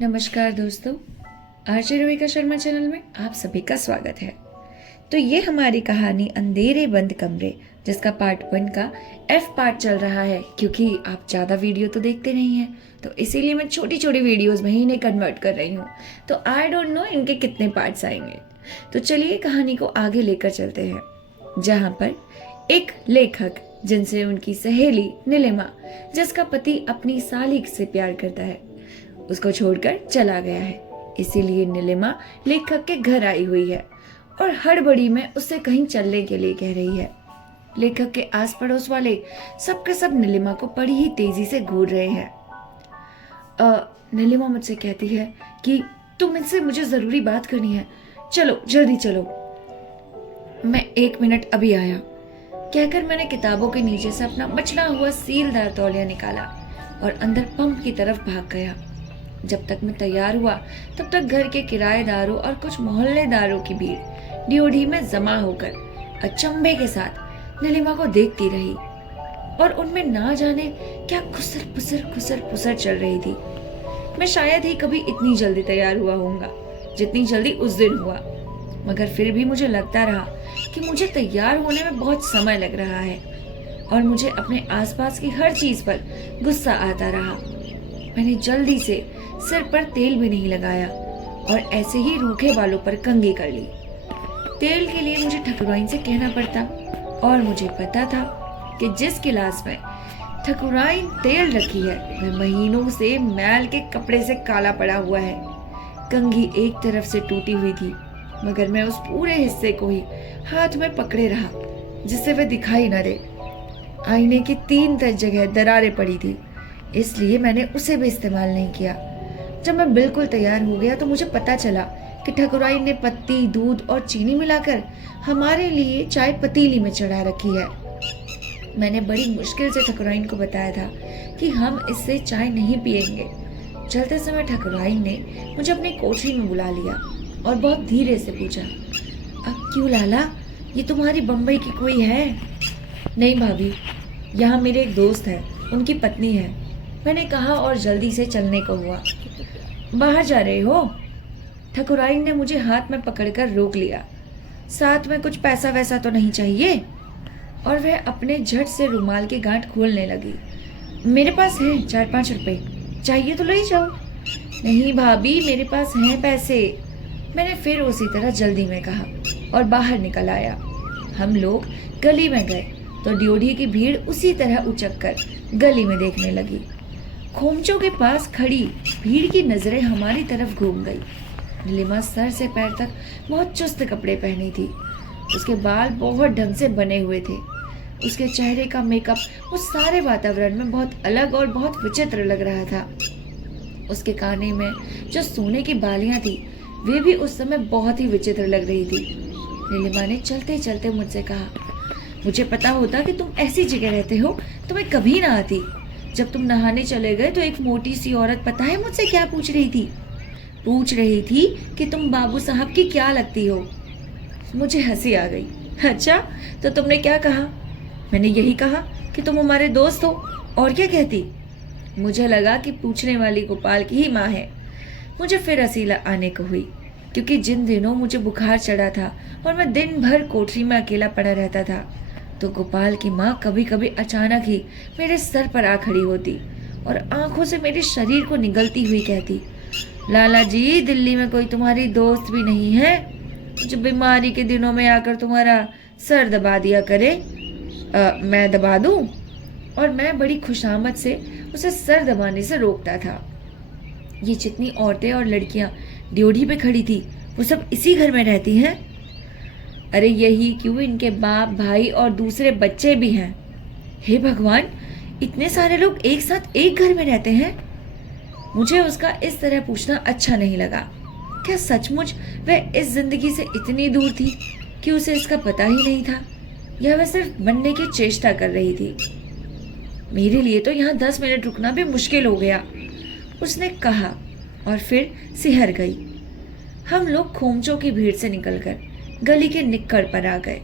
नमस्कार दोस्तों, RJ Ravika Sharma channel में आप सभी का स्वागत है। तो ये हमारी कहानी अंधेरे बंद कमरे, जिसका पार्ट 1 का एफ पार्ट चल रहा है। क्योंकि आप ज़्यादा वीडियो तो देखते नहीं हैं, तो इसीलिए मैं छोटी छोटी वीडियोस में ही इन्हें कन्वर्ट कर रही हूँ। तो आई डोंट नो इनके कितने पार्ट्स आएंगे। तो चलिए कहानी को आगे लेकर चलते हैं, जहाँ पर एक लेखक जिनसे उनकी सहेली नीलिमा, जिसका पति अपनी साली से प्यार करता है, उसको छोड़कर चला गया है। इसीलिए नीलिमा लेखक के घर आई हुई है और हड़बड़ी में उससे कहीं चलने के लिए कह रही है। लेखक के आस पड़ोस वाले सब के सब नीलिमा को बड़ी ही तेजी से घूर रहे हैं। नीलिमा मुझसे कहती है कि तुम इनसे मुझे जरूरी बात करनी है, चलो जल्दी चलो। मैं 1 मिनट अभी आया, कहकर मैंने किताबों के नीचे से अपना मचला हुआ सीलदार तौलिया निकाला और अंदर पंप की तरफ भाग गया। जब तक मैं तैयार हुआ तब तक घर के किराएदारों और कुछ मोहल्लेदारों की भीड़ डीओडी में जमा होकर अचंभे के साथ नीलिमा को देखती रही और उनमें ना जाने क्या खुसर पुसर चल रही थी। मैं शायद ही कभी इतनी जल्दी तैयार हुआ होऊंगा जितनी जल्दी उस दिन हुआ, मगर फिर भी मुझे लगता रहा कि मुझे तैयार होने में बहुत समय लग रहा है और मुझे अपने आसपास की हर चीज पर गुस्सा आता रहा। मैंने जल्दी से सिर पर तेल भी नहीं लगाया और ऐसे ही रूखे बालों पर कंघी कर ली। तेल के लिए मुझे ठकुराइन से कहना पड़ता और मुझे पता था कि जिस गिलास में ठकुराइन तेल रखी है वह महीनों से मैल के कपड़े से काला पड़ा हुआ है। कंघी एक तरफ से टूटी हुई थी, मगर मैं उस पूरे हिस्से को ही हाथ में पकड़े रहा जिससे वह दिखाई न दे। आईने की 3 जगह दरारें पड़ी थी, इसलिए मैंने उसे भी इस्तेमाल नहीं किया। जब मैं बिल्कुल तैयार हो गया तो मुझे पता चला कि ठकुराइन ने पत्ती, दूध और चीनी मिलाकर हमारे लिए चाय पतीली में चढ़ा रखी है। मैंने बड़ी मुश्किल से ठकुराइन को बताया था कि हम इससे चाय नहीं पिएंगे। चलते समय ठकुराइन ने मुझे अपनी कोठरी में बुला लिया और बहुत धीरे से पूछा, अब क्यों लाला, ये तुम्हारी बम्बई की कोई है? नहीं भाभी, यहाँ मेरे एक दोस्त है, उनकी पत्नी है, मैंने कहा और जल्दी से चलने को हुआ। बाहर जा रहे हो? ठकुराइन ने मुझे हाथ में पकड़कर रोक लिया। साथ में कुछ पैसा वैसा तो नहीं चाहिए? और वह अपने झट से रुमाल की गांठ खोलने लगी। मेरे पास है 4-5 रुपए, चाहिए तो ले जाओ। नहीं भाभी, मेरे पास हैं पैसे, मैंने फिर उसी तरह जल्दी में कहा और बाहर निकल आया। हम लोग गली में गए तो ड्योढ़ी की भीड़ उसी तरह उचक कर गली में देखने लगी। खोमचों के पास खड़ी भीड़ की नजरें हमारी तरफ घूम गई। नीलिमा सर से पैर तक बहुत चुस्त कपड़े पहनी थी। उसके बाल बहुत ढंग से बने हुए थे। उसके चेहरे का मेकअप उस सारे वातावरण में बहुत अलग और बहुत विचित्र लग रहा था। उसके काने में जो सोने की बालियां थी वे भी उस समय बहुत ही विचित्र लग रही थी। नीलिमा ने चलते चलते मुझसे कहा, मुझे पता होता कि तुम ऐसी जगह रहते हो तो मैं कभी ना आती। जब तुम नहाने चले गए तो एक मोटी सी औरत पता है मुझसे क्या पूछ रही थी? पूछ रही थी कि तुम बाबू साहब की क्या लगती हो। मुझे हंसी आ गई। अच्छा, तो तुमने क्या कहा? मैंने यही कहा कि तुम हमारे दोस्त हो, और क्या कहती? मुझे लगा कि पूछने वाली गोपाल की ही माँ है। मुझे फिर हंसी आने को हुई, क्योंकि जिन दिनों मुझे बुखार चढ़ा था और मैं दिन भर कोठरी में अकेला पड़ा रहता था, तो गोपाल की माँ कभी कभी अचानक ही मेरे सर पर आ खड़ी होती और आंखों से मेरे शरीर को निगलती हुई कहती, लाला जी, दिल्ली में कोई तुम्हारी दोस्त भी नहीं है जो बीमारी के दिनों में आकर तुम्हारा सर दबा दिया करे? मैं दबा दूं? और मैं बड़ी खुशामद से उसे सर दबाने से रोकता था। ये जितनी औरतें और लड़कियां ड्योढ़ी पे खड़ी थी वो सब इसी घर में रहती हैं? अरे यही क्यों, इनके बाप, भाई और दूसरे बच्चे भी हैं। हे भगवान, इतने सारे लोग एक साथ एक घर में रहते हैं? मुझे उसका इस तरह पूछना अच्छा नहीं लगा। क्या सचमुच वह इस जिंदगी से इतनी दूर थी कि उसे इसका पता ही नहीं था, या वह सिर्फ बनने की चेष्टा कर रही थी? मेरे लिए तो यहाँ 10 मिनट रुकना भी मुश्किल हो गया, उसने कहा और फिर सिहर गई। हम लोग खोमचों की भीड़ से निकलकर गली के निक्कड़ पर आ गए।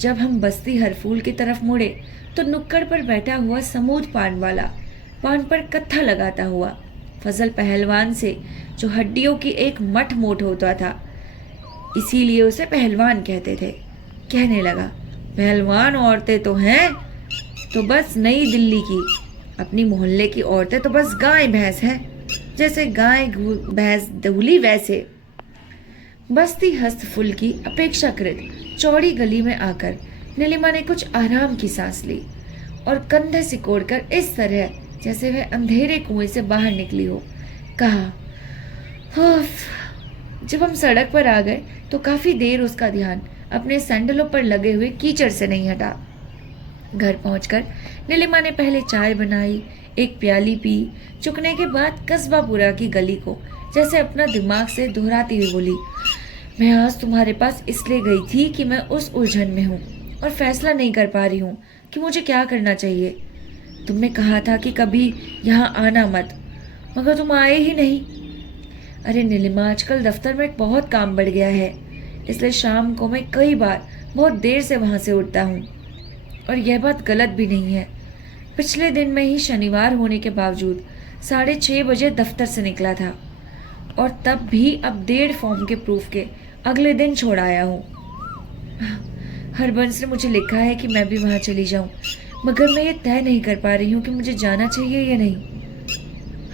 जब हम बस्ती हरफूल की तरफ मुड़े तो नुक्कड़ पर बैठा हुआ समूद पान वाला पान पर कत्था लगाता हुआ फजल पहलवान से, जो हड्डियों की एक मठ मोट होता था, इसीलिए उसे पहलवान कहते थे। कहने लगा, पहलवान औरतें तो हैं तो बस नई दिल्ली की, अपनी मोहल्ले की औरतें तो बस गाय भैंस हैं, जैसे गाय भैंस दूली वैसे। बस्ती हस्तफुल की अपेक्षाकृत चौड़ी गली में आकर नीलिमा ने कुछ आराम की सांस ली और कंधे सिकोड़कर इस तरह जैसे वह अंधेरे कुएं से बाहर निकली हो, कहा, उफ। जब हम सड़क पर आ गए तो काफी देर उसका ध्यान अपने सैंडलों पर लगे हुए कीचड़ से नहीं हटा। घर पहुंचकर नीलिमा ने पहले चाय बनाई, एक प्याली पी, चुकने के बाद कस्बापुरा की गली को जैसे अपना दिमाग से दोहराती हुई बोली, मैं आज तुम्हारे पास इसलिए गई थी कि मैं उस उलझन में हूँ और फैसला नहीं कर पा रही हूँ कि मुझे क्या करना चाहिए। तुमने कहा था कि कभी यहाँ आना मत, मगर तुम आए ही नहीं। अरे नीलिमा, आजकल दफ्तर में बहुत काम बढ़ गया है, इसलिए शाम को मैं कई बार बहुत देर से वहाँ से उठता हूँ। और यह बात गलत भी नहीं है। पिछले दिन में ही शनिवार होने के बावजूद 6:30 बजे दफ्तर से निकला था और तब भी अब 1.5 फॉर्म के प्रूफ के अगले दिन छोड़ आया हूँ। हरबंस ने मुझे लिखा है कि मैं भी वहाँ चली जाऊँ, मगर मैं ये तय नहीं कर पा रही हूँ कि मुझे जाना चाहिए या नहीं।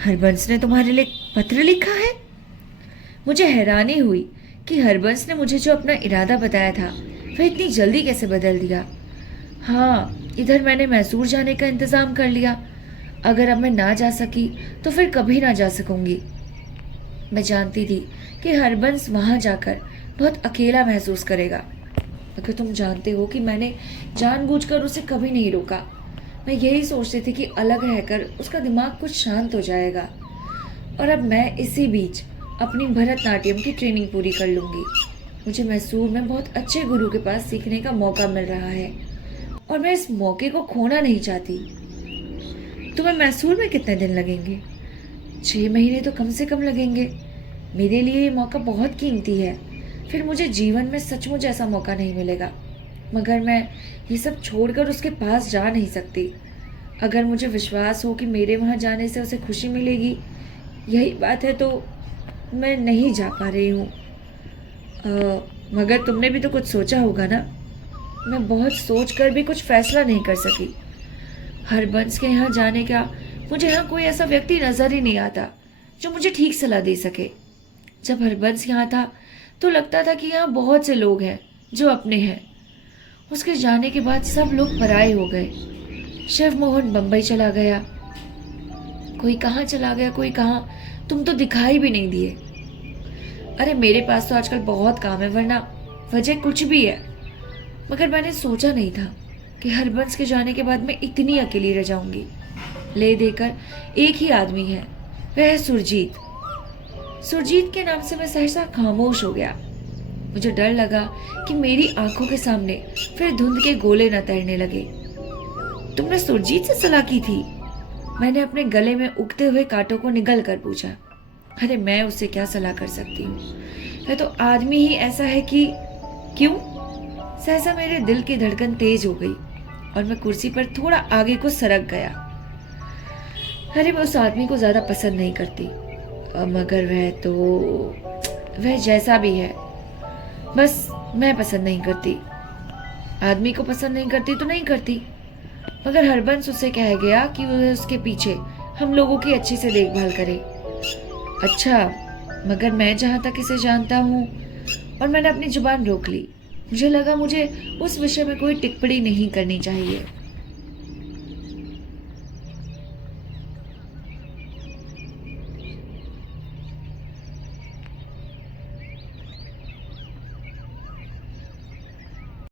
हरबंस ने तुम्हारे लिए पत्र लिखा है? मुझे हैरानी हुई कि हरबंस ने मुझे जो अपना इरादा बताया था वह इतनी जल्दी कैसे बदल दिया। हाँ, इधर मैंने मैसूर जाने का इंतज़ाम कर लिया। अगर अब मैं ना जा सकी तो फिर कभी ना जा सकूंगी। मैं जानती थी कि हरबंस वहाँ जाकर बहुत अकेला महसूस करेगा, मगर तुम जानते हो कि मैंने जानबूझकर उसे कभी नहीं रोका। मैं यही सोचती थी कि अलग रहकर उसका दिमाग कुछ शांत हो जाएगा। और अब मैं इसी बीच अपनी भरतनाट्यम की ट्रेनिंग पूरी कर लूँगी। मुझे मैसूर में बहुत अच्छे गुरु के पास सीखने का मौका मिल रहा है और मैं इस मौके को खोना नहीं चाहती। तुम्हें मैसूर में कितने दिन लगेंगे? 6 महीने तो कम से कम लगेंगे। मेरे लिए ये मौका बहुत कीमती है, फिर मुझे जीवन में सचमुच ऐसा मौका नहीं मिलेगा। मगर मैं ये सब छोड़कर उसके पास जा नहीं सकती। अगर मुझे विश्वास हो कि मेरे वहाँ जाने से उसे खुशी मिलेगी, यही बात है, तो मैं नहीं जा पा रही हूँ। मगर तुमने भी तो कुछ सोचा होगा ना? मैं बहुत सोच कर भी कुछ फैसला नहीं कर सकी। हरबंस के यहाँ जाने का मुझे यहाँ कोई ऐसा व्यक्ति नजर ही नहीं आता जो मुझे ठीक सलाह दे सके। जब हरबंस यहाँ था तो लगता था कि यहाँ बहुत से लोग हैं जो अपने हैं। उसके जाने के बाद सब लोग पराये हो गए। शिव मोहन बम्बई चला गया, कोई कहाँ चला गया, कोई कहाँ, तुम तो दिखाई भी नहीं दिए। अरे मेरे पास तो आजकल बहुत काम है, वरना वजह कुछ भी है। मगर मैंने सोचा नहीं था कि हरबंस के जाने के बाद मैं इतनी अकेली रह जाऊंगी। ले देकर एक ही आदमी है, वह है सुरजीत। सुरजीत के नाम से मैं सहसा खामोश हो गया। मुझे डर लगा कि मेरी आंखों के सामने फिर धुंध के गोले न तैरने लगे। तुमने सुरजीत से सलाह की थी? मैंने अपने गले में उगते हुए कांटों को निगल कर पूछा। अरे मैं उससे क्या सलाह कर सकती हूँ, वह तो आदमी ही ऐसा है कि। क्यों? सहसा मेरे दिल की धड़कन तेज हो गई और मैं कुर्सी पर थोड़ा आगे को सरक गया। अरे मैं उस आदमी को ज्यादा पसंद नहीं करती, मगर वह जैसा भी है, बस मैं पसंद नहीं करती। आदमी को पसंद नहीं करती तो नहीं करती, मगर हरबंस उससे कह गया कि वह उसके पीछे हम लोगों की अच्छे से देखभाल करे। अच्छा, मगर मैं जहाँ तक इसे जानता हूँ, और मैंने अपनी जुबान रोक ली। मुझे लगा मुझे उस विषय में कोई टिप्पणी नहीं करनी चाहिए।